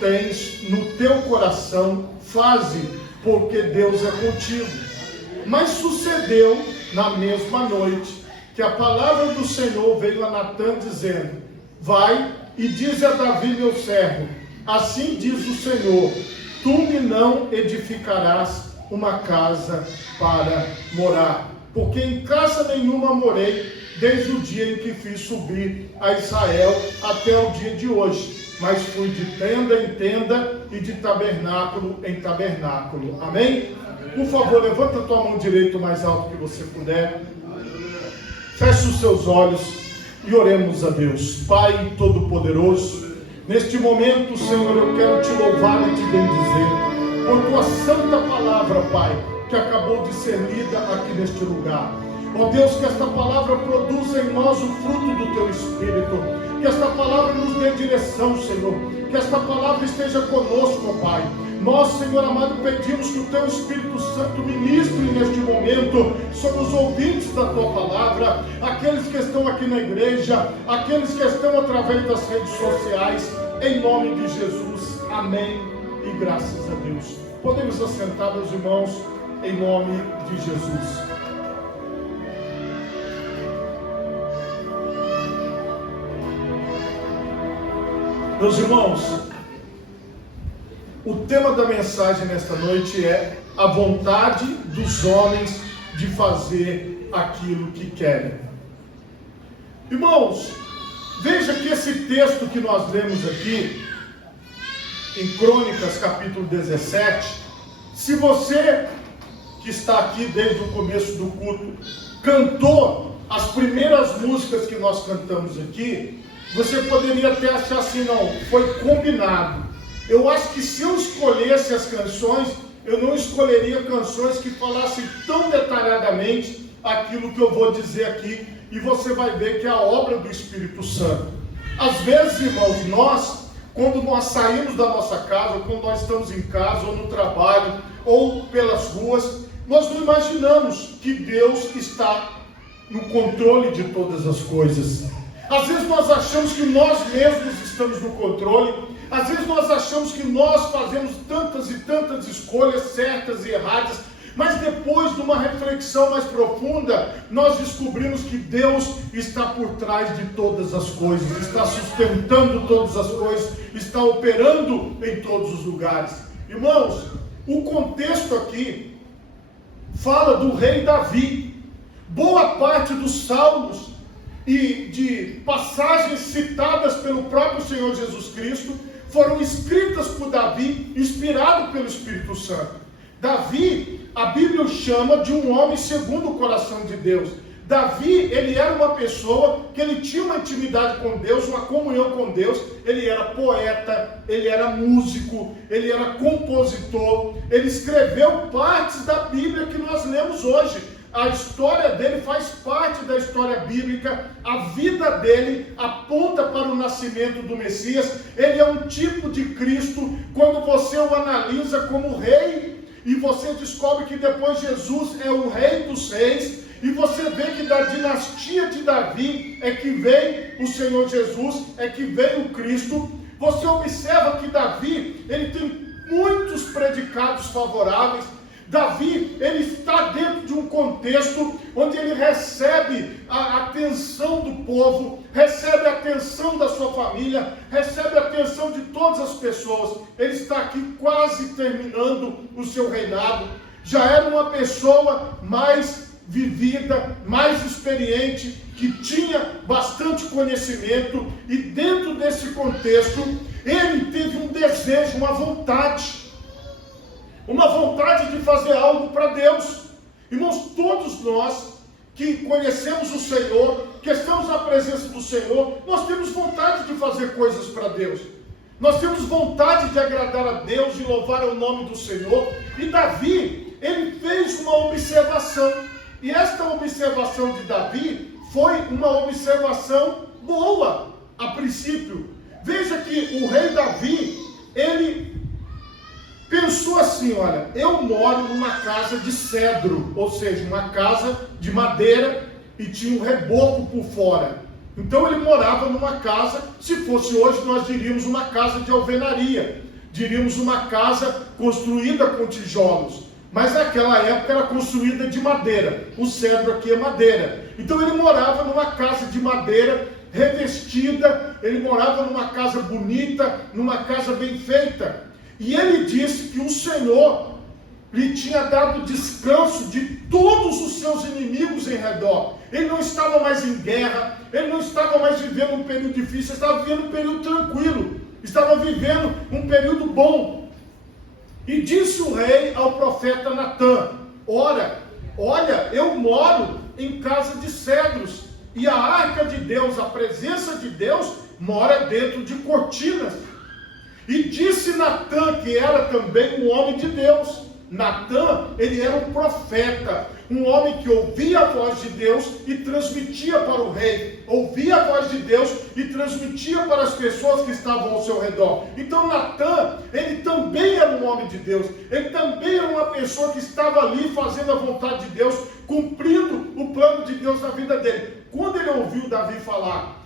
tens no teu coração, faze, porque Deus é contigo. Mas sucedeu na mesma noite que a palavra do Senhor veio a Natã dizendo: vai e diz a Davi meu servo, assim diz o Senhor, tu me não edificarás uma casa para morar, porque em casa nenhuma morei desde o dia em que fiz subir a Israel até o dia de hoje, mas fui de tenda em tenda e de tabernáculo em tabernáculo. Amém? Por favor, levanta a tua mão direita o mais alto que você puder. Feche os seus olhos e oremos a Deus. Pai Todo-Poderoso, neste momento, Senhor, eu quero te louvar e te bendizer por tua santa palavra, Pai, que acabou de ser lida aqui neste lugar. Ó Deus, que esta palavra produza em nós o fruto do teu Espírito. Que esta palavra nos dê direção, Senhor. Que esta palavra esteja conosco, Pai. Nós, Senhor amado, pedimos que o teu Espírito Santo ministre neste momento sobre os ouvintes da tua palavra, aqueles que estão aqui na igreja, aqueles que estão através das redes sociais, em nome de Jesus. Amém e graças a Deus. Podemos assentar, meus irmãos, em nome de Jesus. Meus irmãos, o tema da mensagem nesta noite é a vontade dos homens de fazer aquilo que querem. Irmãos, veja que esse texto que nós lemos aqui, em Crônicas capítulo 17, se você que está aqui desde o começo do culto, cantou as primeiras músicas que nós cantamos aqui, você poderia até achar assim, não, foi combinado. Eu acho que se eu escolhesse as canções, eu não escolheria canções que falassem tão detalhadamente aquilo que eu vou dizer aqui, e você vai ver que é a obra do Espírito Santo. Às vezes, irmãos, quando nós saímos da nossa casa, quando nós estamos em casa, ou no trabalho, ou pelas ruas, nós não imaginamos que Deus está no controle de todas as coisas. Às vezes nós achamos que nós mesmos estamos no controle, às vezes nós achamos que nós fazemos tantas e tantas escolhas certas e erradas, mas depois de uma reflexão mais profunda, nós descobrimos que Deus está por trás de todas as coisas, está sustentando todas as coisas, está operando em todos os lugares. Irmãos, o contexto aqui fala do rei Davi. Boa parte dos salmos e de passagens citadas pelo próprio Senhor Jesus Cristo foram escritas por Davi, inspirado pelo Espírito Santo. Davi, a Bíblia o chama de um homem segundo o coração de Deus. Davi, ele era uma pessoa que ele tinha uma intimidade com Deus, uma comunhão com Deus. Ele era poeta, ele era músico, ele era compositor, ele escreveu partes da Bíblia que nós lemos hoje. A história dele faz parte da história bíblica, a vida dele aponta para o nascimento do Messias. Ele é um tipo de Cristo. Quando você o analisa como rei, e você descobre que depois Jesus é o rei dos reis, e você vê que da dinastia de Davi é que vem o Senhor Jesus, é que vem o Cristo. Você observa que Davi, ele tem muitos predicados favoráveis. Davi, ele está dentro de um contexto onde ele recebe a atenção do povo, recebe a atenção da sua família, recebe a atenção de todas as pessoas. Ele está aqui quase terminando o seu reinado. Já era uma pessoa mais vivida, mais experiente, que tinha bastante conhecimento, e dentro desse contexto, ele teve um desejo, uma vontade de fazer algo para Deus. Irmãos, todos nós que conhecemos o Senhor, que estamos na presença do Senhor, nós temos vontade de fazer coisas para Deus. Nós temos vontade de agradar a Deus, de louvar o nome do Senhor. E Davi, ele fez uma observação. E esta observação de Davi foi uma observação boa, a princípio. Veja que o rei Davi, ele pensou assim, olha, eu moro numa casa de cedro, ou seja, uma casa de madeira, e tinha um reboco por fora. Então ele morava numa casa, se fosse hoje nós diríamos uma casa de alvenaria. diríamos uma casa construída com tijolos, mas naquela época era construída de madeira. O cedro aqui é madeira. Então ele morava numa casa de madeira revestida, ele morava numa casa bonita, numa casa bem feita. E ele disse que o Senhor lhe tinha dado descanso de todos os seus inimigos em redor. Ele não estava mais em guerra, ele não estava mais vivendo um período difícil, ele estava vivendo um período tranquilo, estava vivendo um período bom. E disse o rei ao profeta Natã: olha, eu moro em casa de cedros, e a arca de Deus, a presença de Deus, mora dentro de cortinas. E disse Natã, que era também um homem de Deus. Natã, ele era um profeta, um homem que ouvia a voz de Deus e transmitia para o rei, ouvia a voz de Deus e transmitia para as pessoas que estavam ao seu redor. Então Natã, ele também era um homem de Deus, ele também era uma pessoa que estava ali fazendo a vontade de Deus, cumprindo o plano de Deus na vida dele. Quando ele ouviu Davi falar: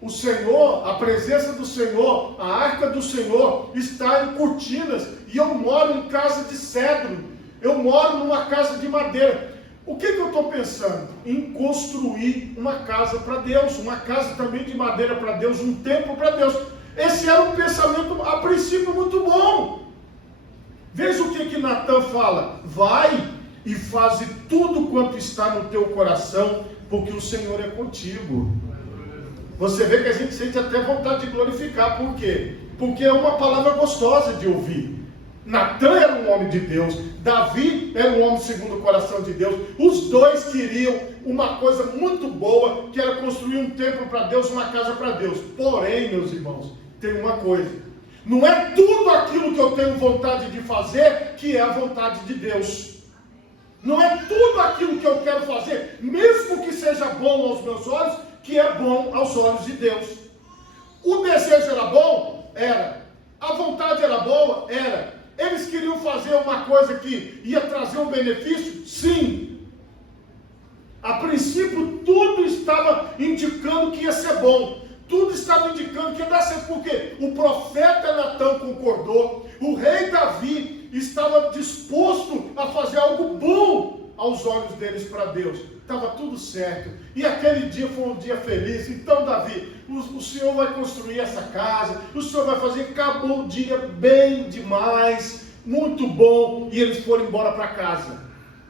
o Senhor, a presença do Senhor, a arca do Senhor está em cortinas, e eu moro em casa de cedro, eu moro numa casa de madeira. O que eu estou pensando? Em construir uma casa para Deus, uma casa também de madeira para Deus, um templo para Deus. Esse era um pensamento, a princípio, muito bom. Veja o que Natã fala: vai e faze tudo quanto está no teu coração, porque o Senhor é contigo. Você vê que a gente sente até vontade de glorificar. Por quê? Porque é uma palavra gostosa de ouvir. Natã era um homem de Deus, Davi era um homem segundo o coração de Deus. Os dois queriam uma coisa muito boa, que era construir um templo para Deus, uma casa para Deus. Porém, meus irmãos, tem uma coisa: não é tudo aquilo que eu tenho vontade de fazer que é a vontade de Deus. Não é tudo aquilo que eu quero fazer, mesmo que seja bom aos meus olhos, que é bom aos olhos de Deus. O desejo era bom? Era. A vontade era boa? Era. Eles queriam fazer uma coisa que ia trazer um benefício? Sim. A princípio, tudo estava indicando que ia ser bom. Tudo estava indicando que ia dar certo, porque o profeta Natã concordou, o rei Davi estava disposto a fazer algo bom aos olhos deles para Deus. Estava tudo certo. E aquele dia foi um dia feliz. Então, Davi, o Senhor vai construir essa casa, o Senhor vai fazer. Acabou o dia bem demais, muito bom, e eles foram embora para casa.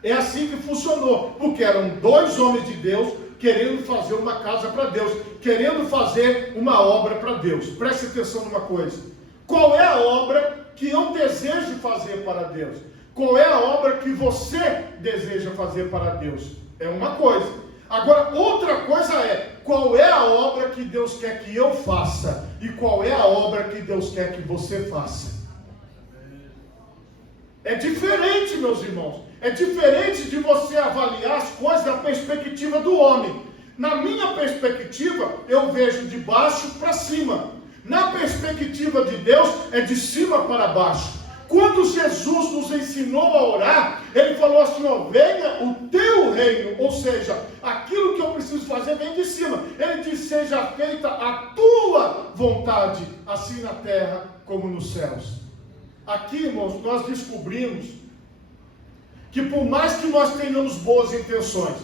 É assim que funcionou, porque eram dois homens de Deus querendo fazer uma casa para Deus, querendo fazer uma obra para Deus. Preste atenção numa coisa: qual é a obra que eu desejo fazer para Deus? Qual é a obra que você deseja fazer para Deus? É uma coisa. Agora, outra coisa é: qual é a obra que Deus quer que eu faça? E qual é a obra que Deus quer que você faça? É diferente, meus irmãos. É diferente de você avaliar as coisas da perspectiva do homem. Na minha perspectiva, eu vejo de baixo para cima. Na perspectiva de Deus, é de cima para baixo. Quando Jesus nos ensinou a orar, ele falou assim: ó, venha o teu reino, ou seja, aquilo que eu preciso fazer vem de cima. Ele disse: seja feita a tua vontade, assim na terra como nos céus. Aqui, irmãos, nós descobrimos que por mais que nós tenhamos boas intenções,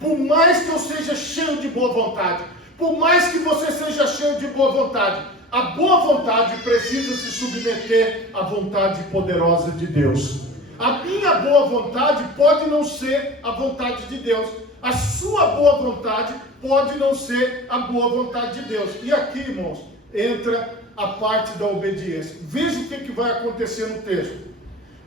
por mais que eu seja cheio de boa vontade, por mais que você seja cheio de boa vontade, a boa vontade precisa se submeter à vontade poderosa de Deus. A minha boa vontade pode não ser a vontade de Deus. A sua boa vontade pode não ser a boa vontade de Deus. E aqui, irmãos, entra a parte da obediência. Veja o que vai acontecer no texto.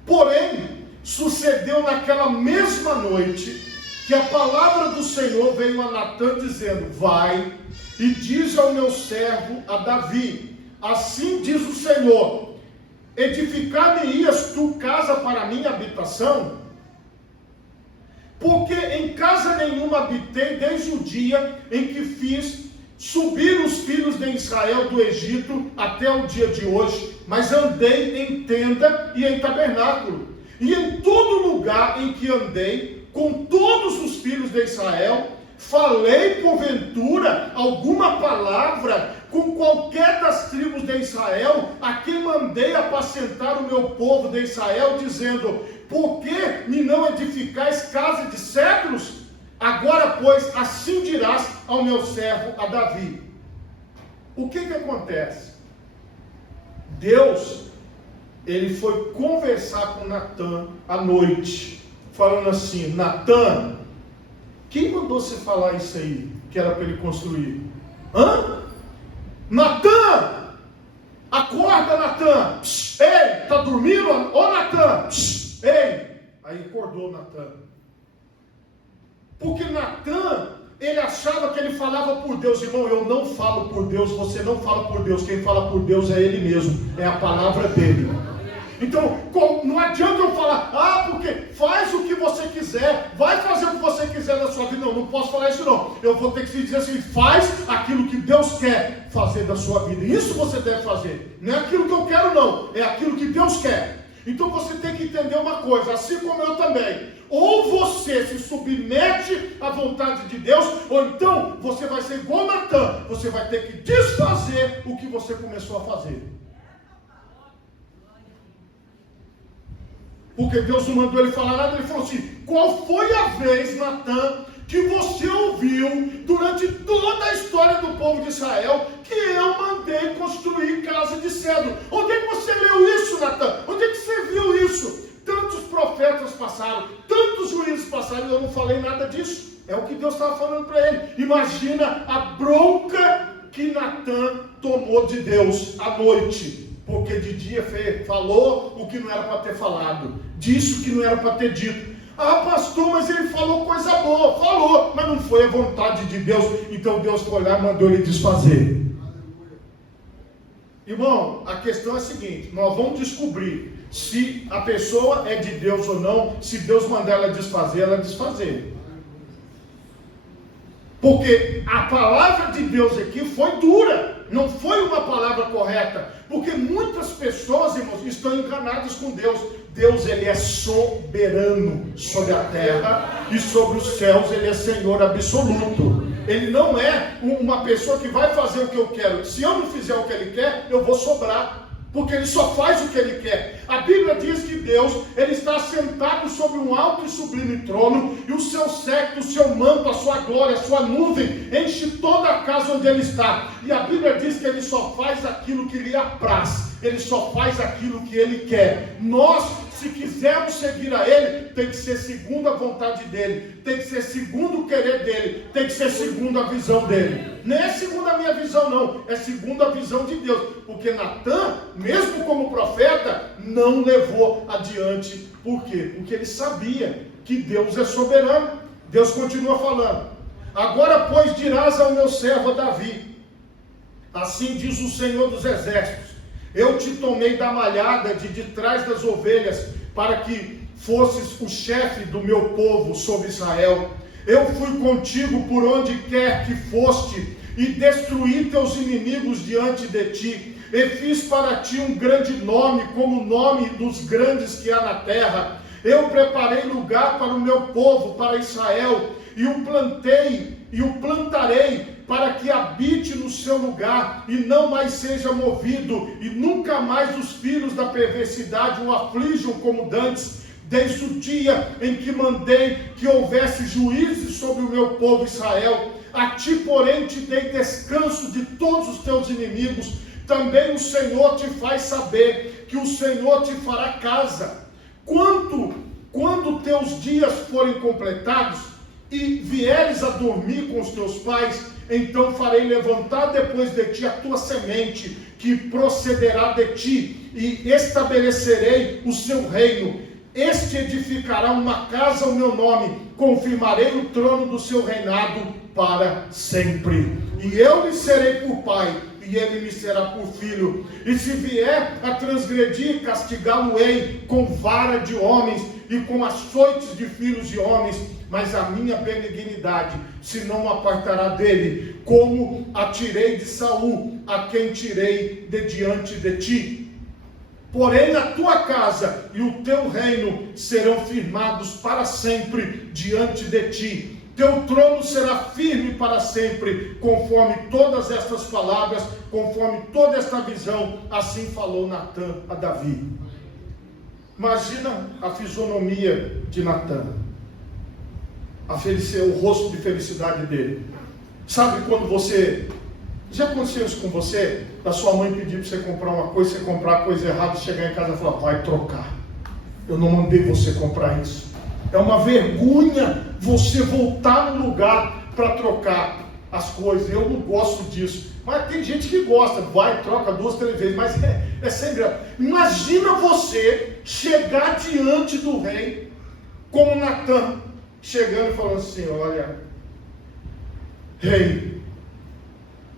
Porém, sucedeu naquela mesma noite que a palavra do Senhor veio a Natã dizendo: vai e diz ao meu servo, a Davi, assim diz o Senhor: edificar-me-ias tu casa para minha habitação? Porque em casa nenhuma habitei desde o dia em que fiz subir os filhos de Israel do Egito até o dia de hoje, mas andei em tenda e em tabernáculo. E em todo lugar em que andei com todos os filhos de Israel, falei porventura alguma palavra com qualquer das tribos de Israel, a quem mandei apacentar o meu povo de Israel, dizendo: por que me não edificais casa de cedros? Agora, pois, assim dirás ao meu servo, a Davi. O que acontece? Deus, ele foi conversar com Natã à noite, falando assim: Natã, quem mandou você falar isso aí, que era para ele construir? Natã, acorda, Natã. Ei, está dormindo? Ô Natã, ei. Aí acordou Natã. Porque Natã, ele achava que ele falava por Deus. Irmão, eu não falo por Deus, você não fala por Deus. Quem fala por Deus é ele mesmo, é a palavra dele. Então, não adianta eu falar: porque faz o que você quiser, vai fazer o que você quiser na sua vida. Não posso falar isso não. Eu vou ter que dizer assim: faz aquilo que Deus quer fazer da sua vida. Isso você deve fazer. Não é aquilo que eu quero não, é aquilo que Deus quer. Então você tem que entender uma coisa, assim como eu também. Ou você se submete à vontade de Deus, ou então você vai ser igual Natã. Você vai ter que desfazer o que você começou a fazer. Porque Deus não mandou ele falar nada. Ele falou assim: qual foi a vez, Natã, que você ouviu durante toda a história do povo de Israel que eu mandei construir casa de cedro? Onde é que você leu isso, Natã? Onde é que você viu isso? Tantos profetas passaram, tantos juízes passaram, e eu não falei nada disso. É o que Deus estava falando para ele. Imagina a bronca que Natã tomou de Deus à noite. Porque de dia falou o que não era para ter falado, disse o que não era para ter dito. Pastor, mas ele falou coisa boa. Falou, mas não foi a vontade de Deus. Então Deus foi lá e mandou ele desfazer. Irmão, a questão é a seguinte: nós vamos descobrir se a pessoa é de Deus ou não, se Deus mandar ela desfazer. Porque a palavra de Deus aqui foi dura, não foi uma palavra correta. Porque muitas pessoas, irmãos, estão enganadas com Deus. Deus, ele é soberano sobre a terra e sobre os céus. Ele é Senhor absoluto. Ele não é uma pessoa que vai fazer o que eu quero. Se eu não fizer o que ele quer, eu vou sobrar. Porque ele só faz o que ele quer. A Bíblia diz que Deus, ele está assentado sobre um alto e sublime trono, e o seu séquito, o seu manto, a sua glória, a sua nuvem enche toda a casa onde ele está. E a Bíblia diz que ele só faz aquilo que lhe apraz. Ele só faz aquilo que ele quer. Nós, se quisermos seguir a ele, tem que ser segundo a vontade dele, tem que ser segundo o querer dele, tem que ser segundo a visão dele. Não é segundo a minha visão não, é segundo a visão de Deus. Porque Natã, mesmo como profeta, não levou adiante. Por quê? Porque ele sabia que Deus é soberano. Deus continua falando: agora, pois, dirás ao meu servo Davi: assim diz o Senhor dos Exércitos, eu te tomei da malhada de trás das ovelhas, para que fosses o chefe do meu povo sobre Israel. Eu fui contigo por onde quer que foste, e destruí teus inimigos diante de ti, e fiz para ti um grande nome, como o nome dos grandes que há na terra. Eu preparei lugar para o meu povo, para Israel, e o plantei, e o plantarei, para que habite no seu lugar, e não mais seja movido, e nunca mais os filhos da perversidade o aflijam como dantes, desde o dia em que mandei que houvesse juízes sobre o meu povo Israel. A ti, porém, te dei descanso de todos os teus inimigos. Também o Senhor te faz saber que o Senhor te fará casa. Quando teus dias forem completados, e vieres a dormir com os teus pais, então farei levantar depois de ti a tua semente, que procederá de ti, e estabelecerei o seu reino. Este edificará uma casa ao meu nome, confirmarei o trono do seu reinado para sempre. E eu lhe serei por pai, e ele me será por filho. E se vier a transgredir, castigá-lo-ei com vara de homens e com açoites de filhos de homens. Mas a minha benignidade se não apartará dele, como a tirei de Saul, a quem tirei de diante de ti. Porém a tua casa e o teu reino serão firmados para sempre diante de ti. teu trono será firme para sempre, conforme todas estas palavras, conforme toda esta visão. Assim falou Natã a Davi. Imagina a fisionomia de Natã, o rosto de felicidade dele. Sabe quando você... Já aconteceu isso com você? Da sua mãe pedir para você comprar uma coisa, você comprar a coisa errada e chegar em casa e falar, vai trocar. Eu não mandei você comprar isso. É uma vergonha você voltar no lugar para trocar as coisas. Eu não gosto disso. Mas tem gente que gosta, vai, troca 2, 3 vezes, mas é sempre. Imagina você chegar diante do rei, como Natã, chegando e falando assim, olha, rei,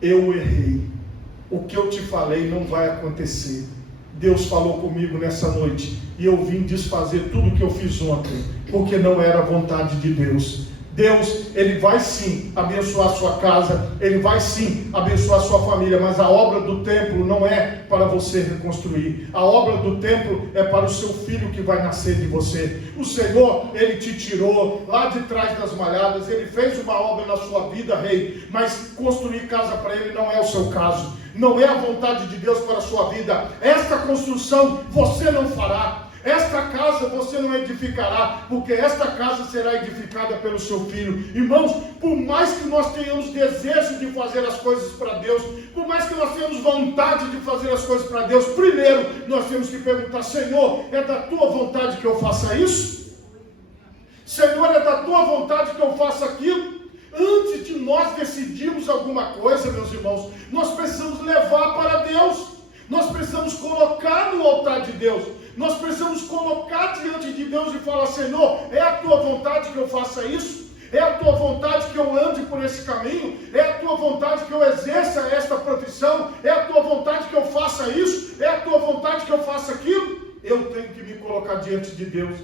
eu errei. O que eu te falei não vai acontecer. Deus falou comigo nessa noite e eu vim desfazer tudo que eu fiz ontem, porque não era a vontade de Deus. Deus, Ele vai sim abençoar a sua casa, Ele vai sim abençoar a sua família, mas a obra do templo não é para você reconstruir. A obra do templo é para o seu filho que vai nascer de você. O Senhor, Ele te tirou lá de trás das malhadas, Ele fez uma obra na sua vida, rei, mas construir casa para Ele não é o seu caso. Não é a vontade de Deus para a sua vida. Esta construção você não fará. Esta casa você não edificará, porque esta casa será edificada pelo seu filho. Irmãos, por mais que nós tenhamos desejo de fazer as coisas para Deus, por mais que nós tenhamos vontade de fazer as coisas para Deus, primeiro nós temos que perguntar, Senhor, é da tua vontade que eu faça isso? Senhor, é da tua vontade que eu faça aquilo? Antes de nós decidirmos alguma coisa, meus irmãos, nós precisamos levar para Deus. Nós precisamos colocar no altar de Deus. Nós precisamos colocar diante de Deus e falar, Senhor, é a tua vontade que eu faça isso? É a tua vontade que eu ande por esse caminho? É a tua vontade que eu exerça esta profissão? É a tua vontade que eu faça isso? É a tua vontade que eu faça aquilo? Eu tenho que me colocar diante de Deus.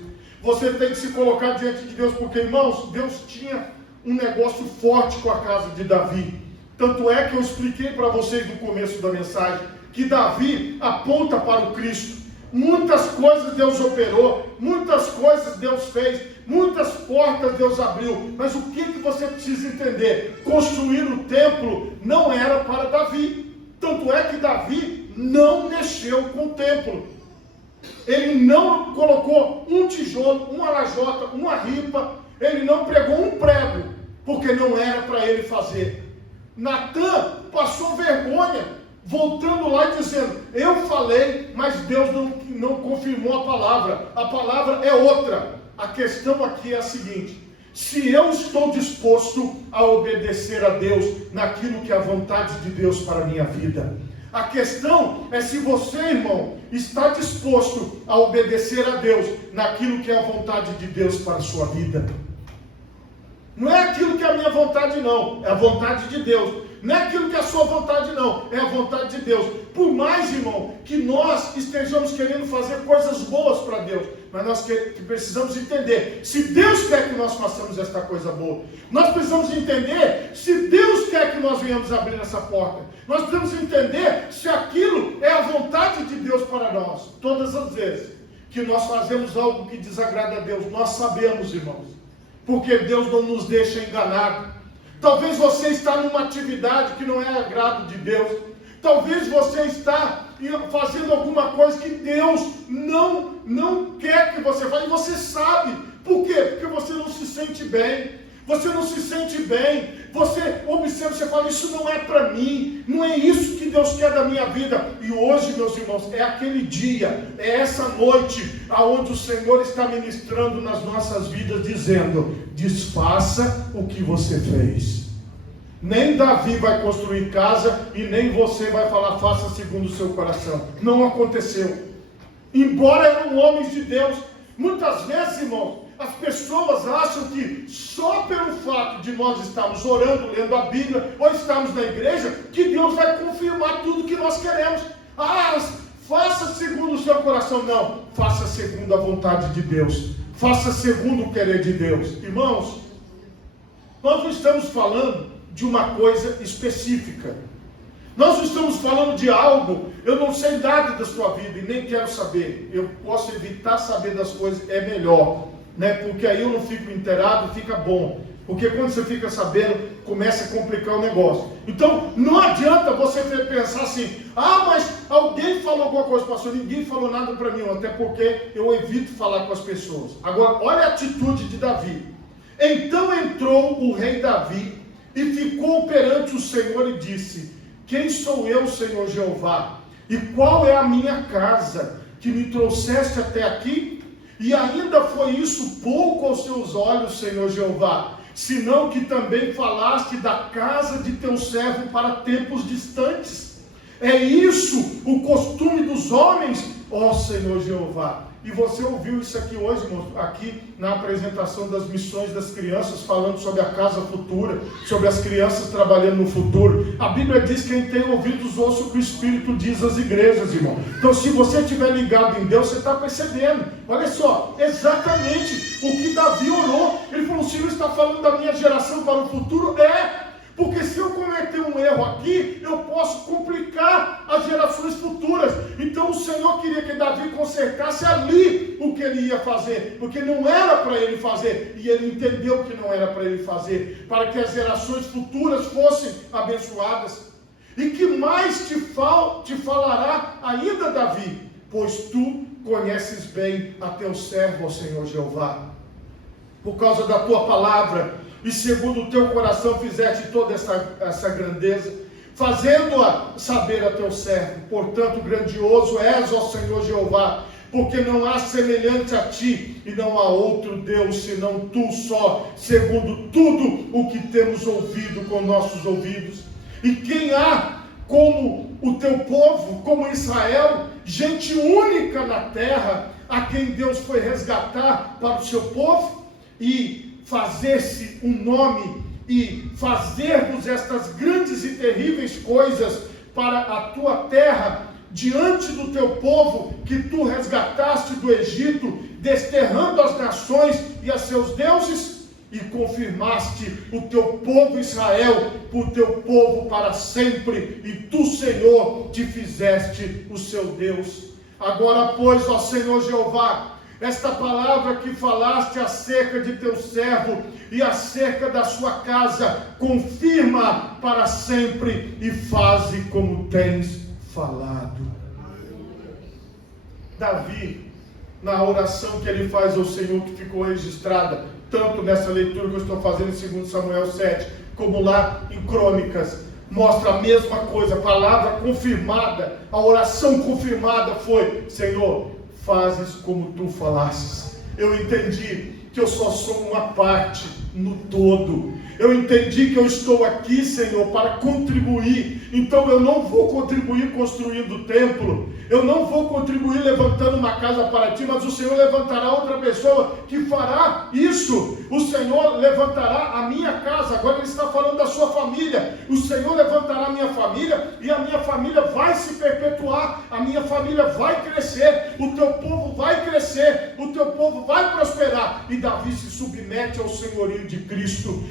Você tem que se colocar diante de Deus, porque, irmãos, Deus tinha um negócio forte com a casa de Davi. Tanto é que eu expliquei para vocês no começo da mensagem, que Davi aponta para o Cristo. Muitas coisas Deus operou, muitas coisas Deus fez, muitas portas Deus abriu, mas o que você precisa entender? Construir o templo não era para Davi, tanto é que Davi não mexeu com o templo, ele não colocou um tijolo, uma lajota, uma ripa, ele não pregou um prego, porque não era para ele fazer. Natã passou vergonha, voltando lá e dizendo, eu falei, mas Deus não confirmou a palavra é outra. A questão aqui é a seguinte, se eu estou disposto a obedecer a Deus naquilo que é a vontade de Deus para a minha vida. A questão é se você, irmão, está disposto a obedecer a Deus naquilo que é a vontade de Deus para a sua vida. Não é aquilo que é a minha vontade não, é a vontade de Deus. Não é aquilo que é a sua vontade não, é a vontade de Deus. Por mais, irmão, que nós estejamos querendo fazer coisas boas para Deus, mas nós que precisamos entender, se Deus quer que nós façamos esta coisa boa, nós precisamos entender se Deus quer que nós venhamos abrir essa porta, nós precisamos entender se aquilo é a vontade de Deus para nós. Todas as vezes que nós fazemos algo que desagrada a Deus, nós sabemos, irmãos, porque Deus não nos deixa enganar. Talvez você está numa atividade que não é agrado de Deus. Talvez você está fazendo alguma coisa que Deus não quer que você faça. E você sabe. Por quê? Porque você não se sente bem. Você não se sente bem. Você observa, você fala, isso não é para mim. Não é isso que Deus quer da minha vida. E hoje, meus irmãos, é aquele dia, é essa noite, aonde o Senhor está ministrando nas nossas vidas, dizendo, desfaça o que você fez. Nem Davi vai construir casa e nem você vai falar, faça segundo o seu coração. Não aconteceu. Embora eram homens de Deus, muitas vezes, irmãos, as pessoas acham que só pelo fato de nós estarmos orando, lendo a Bíblia, ou estarmos na igreja, que Deus vai confirmar tudo que nós queremos. Faça segundo o seu coração. Não, faça segundo a vontade de Deus. Faça segundo o querer de Deus. Irmãos, nós não estamos falando de uma coisa específica. Nós não estamos falando de algo, eu não sei nada da sua vida e nem quero saber. Eu posso evitar saber das coisas, é melhor, né? Porque aí eu não fico inteirado, fica bom. Porque quando você fica sabendo, começa a complicar o negócio. Então, não adianta você pensar assim, mas alguém falou alguma coisa, pastor, ninguém falou nada para mim, até porque eu evito falar com as pessoas. Agora, olha a atitude de Davi. Então entrou o rei Davi e ficou perante o Senhor e disse: quem sou eu, Senhor Jeová? E qual é a minha casa que me trouxeste até aqui? E ainda foi isso pouco aos teus olhos, Senhor Jeová, senão que também falaste da casa de teu servo para tempos distantes. É isso o costume dos homens, ó Senhor Jeová. E você ouviu isso aqui hoje, irmão, aqui na apresentação das missões das crianças, falando sobre a casa futura, sobre as crianças trabalhando no futuro. A Bíblia diz que quem tem ouvidos ouça o que o Espírito diz às igrejas, irmão. Então, se você estiver ligado em Deus, você está percebendo. Olha só, exatamente o que Davi orou. Ele falou: o Senhor está falando da minha geração para o futuro? Porque se eu cometer um erro aqui, eu posso complicar as gerações futuras. Então o Senhor queria que Davi consertasse ali o que ele ia fazer, porque não era para ele fazer, e ele entendeu que não era para ele fazer, para que as gerações futuras fossem abençoadas. E que mais te falará ainda, Davi? Pois tu conheces bem a teu servo, ó Senhor Jeová, por causa da tua palavra, e segundo o teu coração fizeste toda essa grandeza, fazendo-a saber a teu servo. Portanto, grandioso és, ó Senhor Jeová, porque não há semelhante a ti, e não há outro Deus senão tu só, segundo tudo o que temos ouvido com nossos ouvidos. E quem há como o teu povo, como Israel, gente única na terra, a quem Deus foi resgatar para o seu povo, e fazer-se um nome, e fazer-vos estas grandes e terríveis coisas para a tua terra, diante do teu povo, que tu resgataste do Egito, desterrando as nações e a seus deuses, e confirmaste o teu povo Israel, por teu povo para sempre, e tu, Senhor, te fizeste o seu Deus. Agora, pois, ó Senhor Jeová, esta palavra que falaste acerca de teu servo e acerca da sua casa, confirma para sempre e faze como tens falado. Davi, na oração que ele faz ao Senhor, que ficou registrada, tanto nessa leitura que eu estou fazendo em 2 Samuel 7, como lá em Crônicas, mostra a mesma coisa, a palavra confirmada, a oração confirmada foi: Senhor, fazes como tu falasses. Eu entendi que eu só sou uma parte no todo. Eu entendi que eu estou aqui, Senhor, para contribuir. Então eu não vou contribuir construindo o templo, eu não vou contribuir levantando uma casa para ti, mas o Senhor levantará outra pessoa que fará isso. O Senhor levantará a minha casa. Agora ele está falando da sua família. O Senhor levantará a minha família, e a minha família vai se perpetuar, a minha família vai crescer, o teu povo vai crescer, o teu povo vai prosperar. E Davi se submete ao senhorio de Cristo.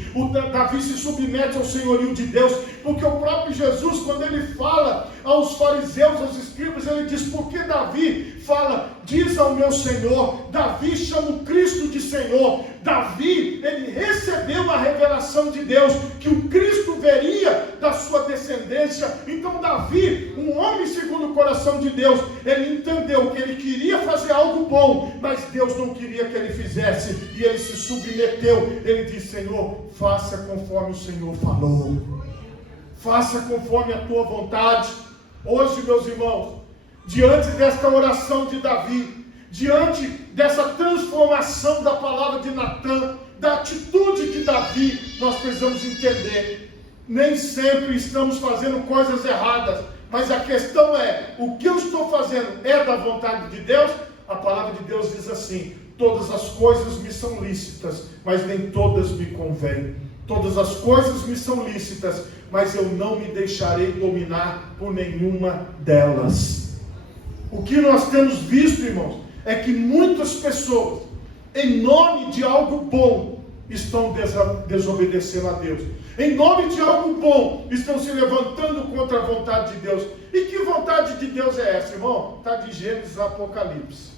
Davi se submete ao senhorio de Deus, porque o próprio Jesus, quando ele fala aos fariseus, aos escribas, ele diz: porque Davi fala, diz ao meu Senhor. Davi chama o Cristo de Senhor. Davi, ele recebeu a revelação de Deus, que o Cristo veria da sua descendência. Então Davi, um homem segundo o coração de Deus, ele entendeu que ele queria fazer algo bom, mas Deus não queria que ele fizesse, e ele se submeteu. Ele disse: Senhor, faça conforme o Senhor falou, faça conforme a tua vontade. Hoje, meus irmãos, diante desta oração de Davi, diante dessa transformação da palavra de Natã, da atitude de Davi, nós precisamos entender: nem sempre estamos fazendo coisas erradas, mas a questão é: o que eu estou fazendo é da vontade de Deus? A palavra de Deus diz assim: todas as coisas me são lícitas, mas nem todas me convêm. Todas as coisas me são lícitas, mas eu não me deixarei dominar por nenhuma delas. O que nós temos visto, irmãos, é que muitas pessoas, em nome de algo bom, estão desobedecendo a Deus. Em nome de algo bom, estão se levantando contra a vontade de Deus. E que vontade de Deus é essa, irmão? Está de Gênesis a Apocalipse.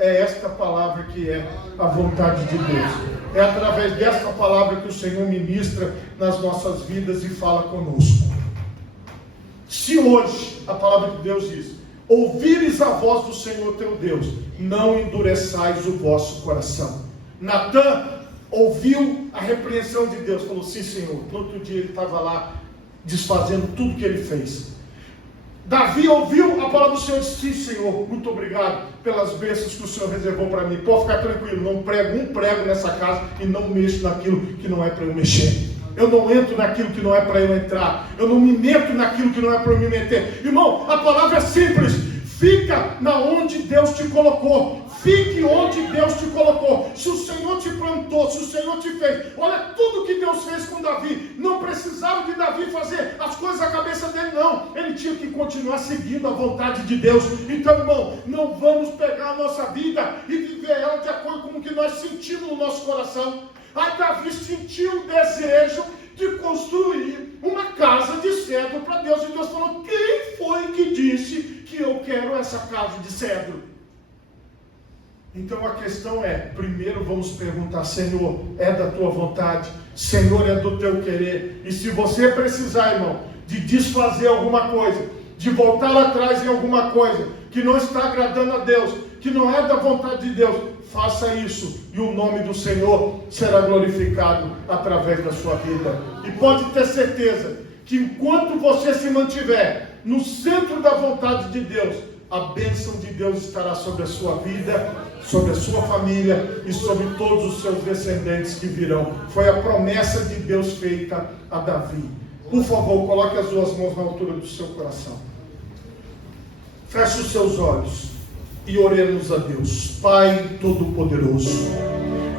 é esta palavra que é a vontade de Deus. É através desta palavra que o Senhor ministra nas nossas vidas e fala conosco. Se hoje, a palavra de Deus diz, ouvires a voz do Senhor teu Deus, não endureçais o vosso coração. Natã ouviu a repreensão de Deus, falou, sim Senhor. No outro dia ele estava lá, desfazendo tudo que ele fez. Davi ouviu a palavra do Senhor e disse, sim Senhor, muito obrigado pelas bênçãos que o Senhor reservou para mim. Pode ficar tranquilo, não prego um prego nessa casa e não mexo naquilo que não é para eu mexer. Eu não entro naquilo que não é para eu entrar. Eu não me meto naquilo que não é para eu me meter. Irmão, a palavra é simples. Fica na onde Deus te colocou. Fique onde Deus te colocou. Se o Senhor te plantou, se o Senhor te fez. Olha tudo que Deus fez com Davi. Não precisava de Davi fazer as coisas à cabeça dele, não. Ele tinha que continuar seguindo a vontade de Deus. Então, irmão, não vamos pegar a nossa vida e viver ela de acordo com o que nós sentimos no nosso coração. Aí Davi sentiu o desejo de construir uma casa de cedro para Deus. E Deus falou, quem foi que disse que eu quero essa casa de cedro? Então a questão é, primeiro vamos perguntar, Senhor, é da tua vontade? Senhor, é do teu querer? E se você precisar, irmão, de desfazer alguma coisa, de voltar atrás em alguma coisa, que não está agradando a Deus, que não é da vontade de Deus, faça isso, e o nome do Senhor será glorificado através da sua vida. E pode ter certeza, que enquanto você se mantiver no centro da vontade de Deus, a bênção de Deus estará sobre a sua vida, sobre a sua família e sobre todos os seus descendentes que virão. Foi a promessa de Deus feita a Davi. Por favor, coloque as duas mãos na altura do seu coração. Feche os seus olhos e oremos a Deus. Pai Todo-Poderoso,